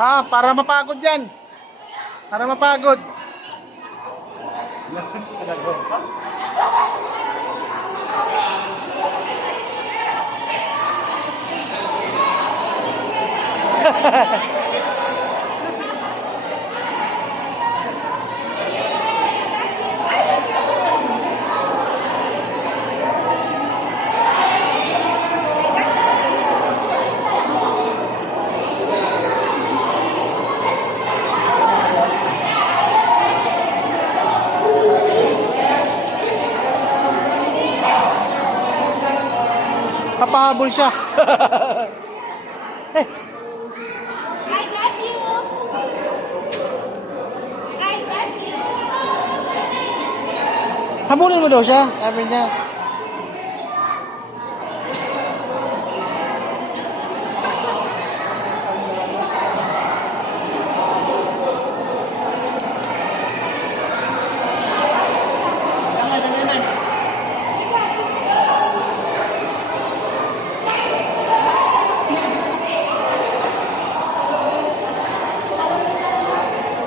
Para mapagod yan. Para mapagod. Papahabol siya. Eh, I got you. I got you. habulin mo daw siya. Sabi niya.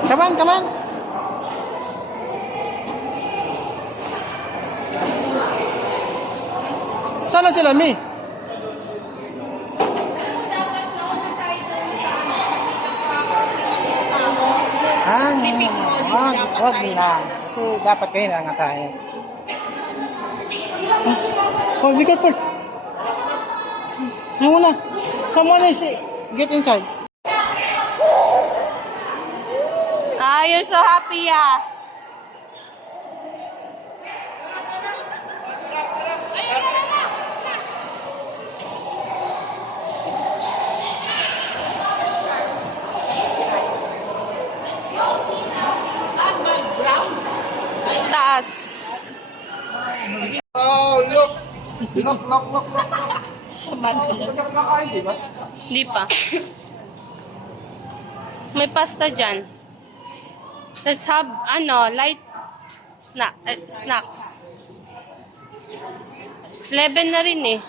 Come on, come on. Sana sila, Mi? Dapat nauna tayo doon sa Creepy crawlies dapat wag tayo. na. Kasi dapat kayo na nga tayo. Oh, be careful. Yung una. Someone is get inside. You're so happy, ah. Saan ba? Brown? Taas. Oh, look. Look. Kakain, di ba? Hindi pa. May pasta dyan. Let's have, light snacks. 11 na rin eh.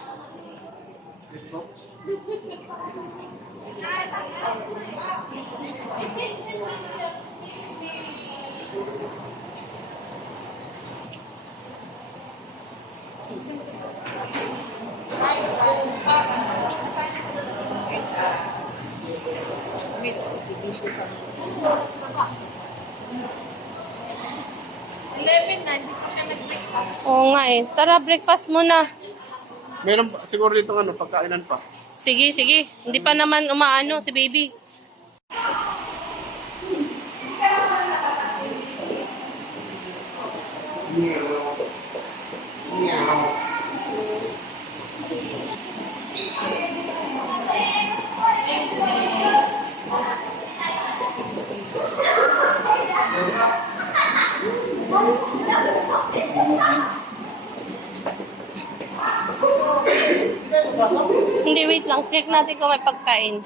Oo nga eh. Tara, breakfast muna. Meron siguro dito pagkainan pa. Sige. Hindi pa naman umaano si baby. Hindi, wait lang. Check natin kung may pagkain.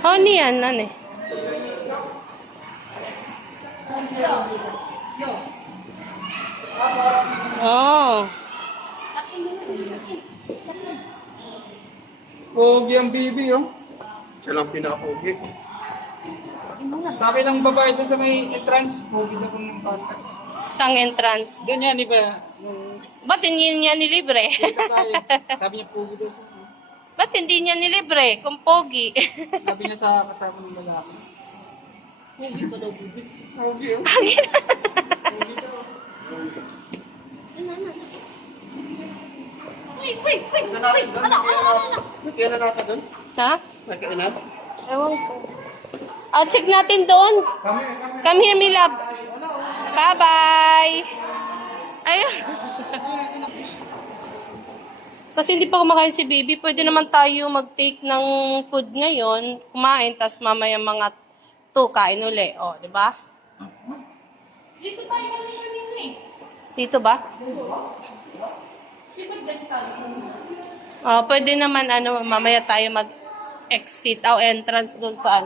Ano yan? Ano eh? Oh. Pogi ang bibi, oh. Siya lang pinaka-pogi. Sa akin ang babae doon sa may entrance, pogi na kung ng bata. Sang entrance. Doon yan, di ba? Ba't hindi niya nilibre? Sabi niya pogi doon. Ba't hindi niya nilibre kung pogi? Sabi niya sa kasama ng lalaki. Pogi pa daw, bibi. Pogi, oh. Pogi daw. Wait. Nagkainan nasa doon? Ha? Nagkainan? Ewan ko. Check natin doon. Come here, my love. Bye-bye. Ayun. Kasi hindi pa kumakain si baby, pwede naman tayo mag-take ng food ngayon, kumain, tas mamaya mga 2 kain uli. O, di ba? Dito tayo kanina eh. Dito ba? Di ba dyan tayo? Pwede naman, mamaya tayo mag-exit o entrance doon sa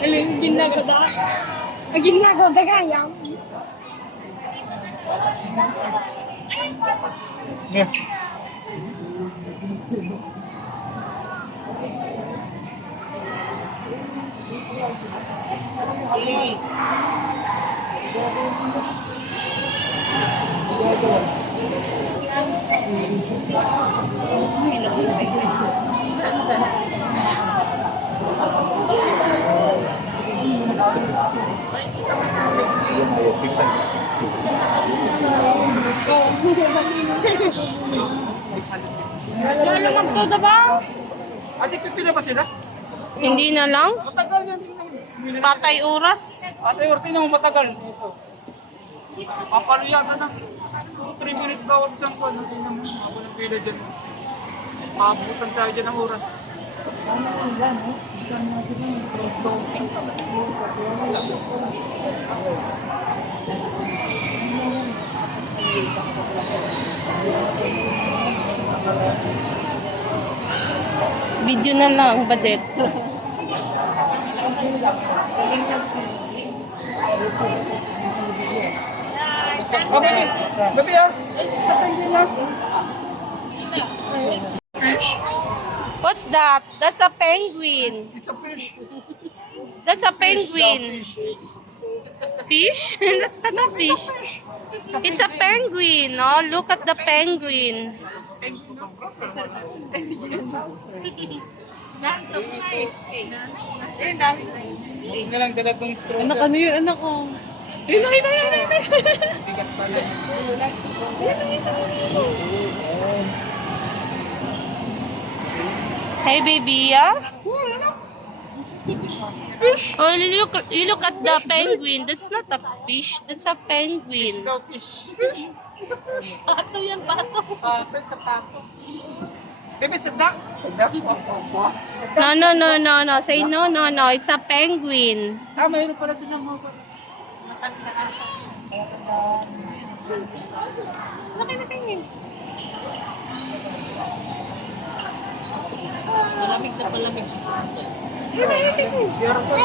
Alam, ginagawa. Ang ginagawa sa kaya. Yeah. Lalo magtoda ba? Ate, pipila ba sila? Hindi na lang? Matagal yan. Patay oras? Ate, orti na mo matagal. Ito. Papaliyata na. 3 minutes bawat isang ko. Hindi naman ako ng pila dyan. Maabutan tayo dyan ng oras. Video na lang, Badet. Oh, baby. Baby, ah. Sa penguin na. What's that? That's a penguin. It's a fish. That's a penguin. Fish? That's not a fish. It's a penguin. Oh, look at the penguin. Huwag na lang dalag ng straw. Anak, ano yun? Anak ko. Ayun, ayun, ayun, ayun. Bigat pala. Hey, baby, ah? Oh, you look at the penguin. That's not a fish. That's a penguin. Ikaw, fish. Pato yan, pato. It's a pato. Baby, it's a duck. A duck? No, no, no, no, no. Say no, no, no. It's a penguin. Ah, mayroon pala silang mga Laki na penguin. Malamig na malamig siya. Ayun, ayun, penguin. Meron pa.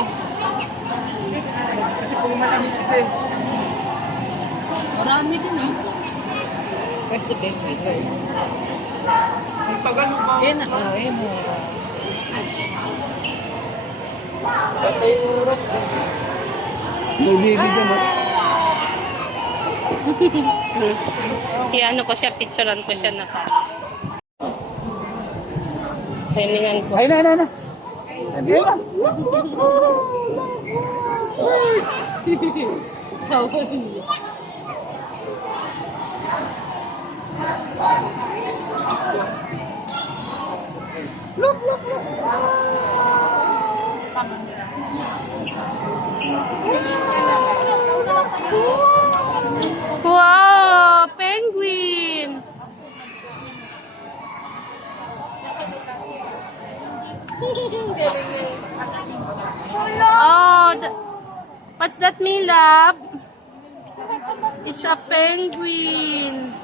Kasi kung malamig sila eh. Marami din eh. Where's the penguin, guys? Ang tagal mo ba? Ayun na. Ayun na. Patay oras. Nagbibigyan mo. Ano ko siya, picturean ko siya na pa. Timingan ko. Ay, na. Ayun na. Look. Wow! Penguin! Oh, what's that, Milab? It's a penguin.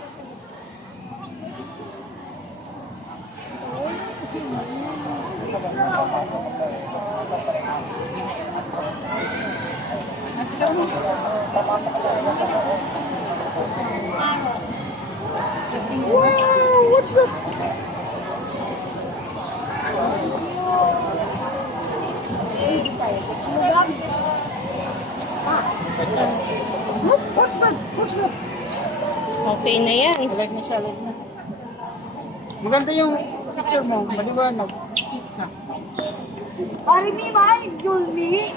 Wow, what's that? What's that? Okay na yan. Alag na siya. Maganda yung picture mo, maliwanag. Peace na. Pare, may mahal, Julie.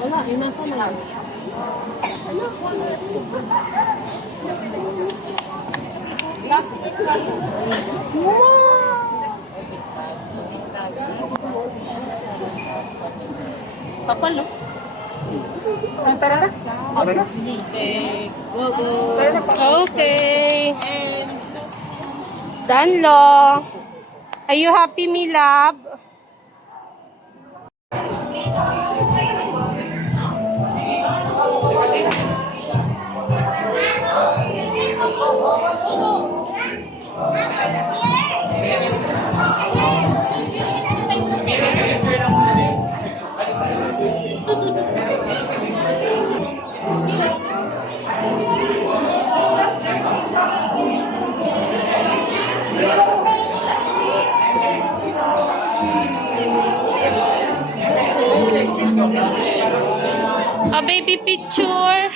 Wala, yun ang sana. Papalo. Tara na. Tara na. Okay. Okay. Danlo. Are you happy, me love? A baby picture.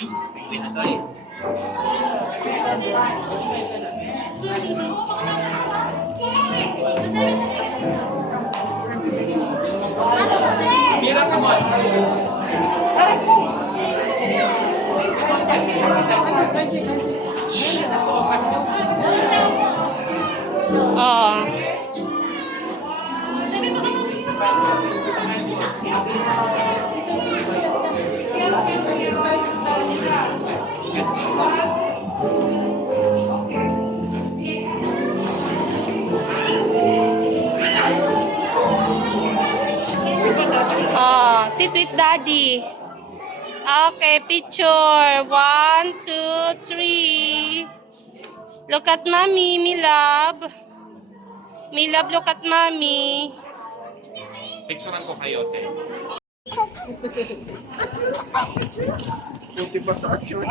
Oh. Oh, sit with daddy. Okay, picture. 1, 2, 3. Look at mommy, me love. Me love, look at mommy. Picturean ko kayo, te. Buti ba taas yun?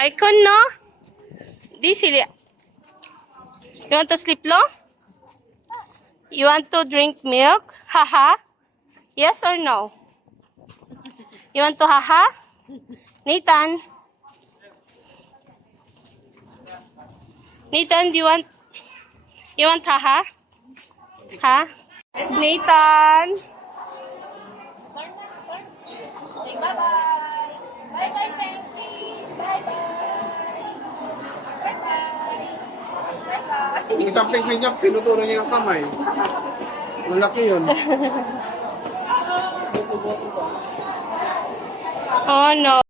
Icon, no? Di sili. You want to sleep low? You want to drink milk? Haha? Yes or no? You want to haha? Nathan? Nathan, do you want haha? Ha? Nathan? Say bye-bye. Bye-bye, Penty. Bye-bye. Bye-bye. Yung isang penguin niya, pinutunan niya ng kamay. Malaki yun. Oh no.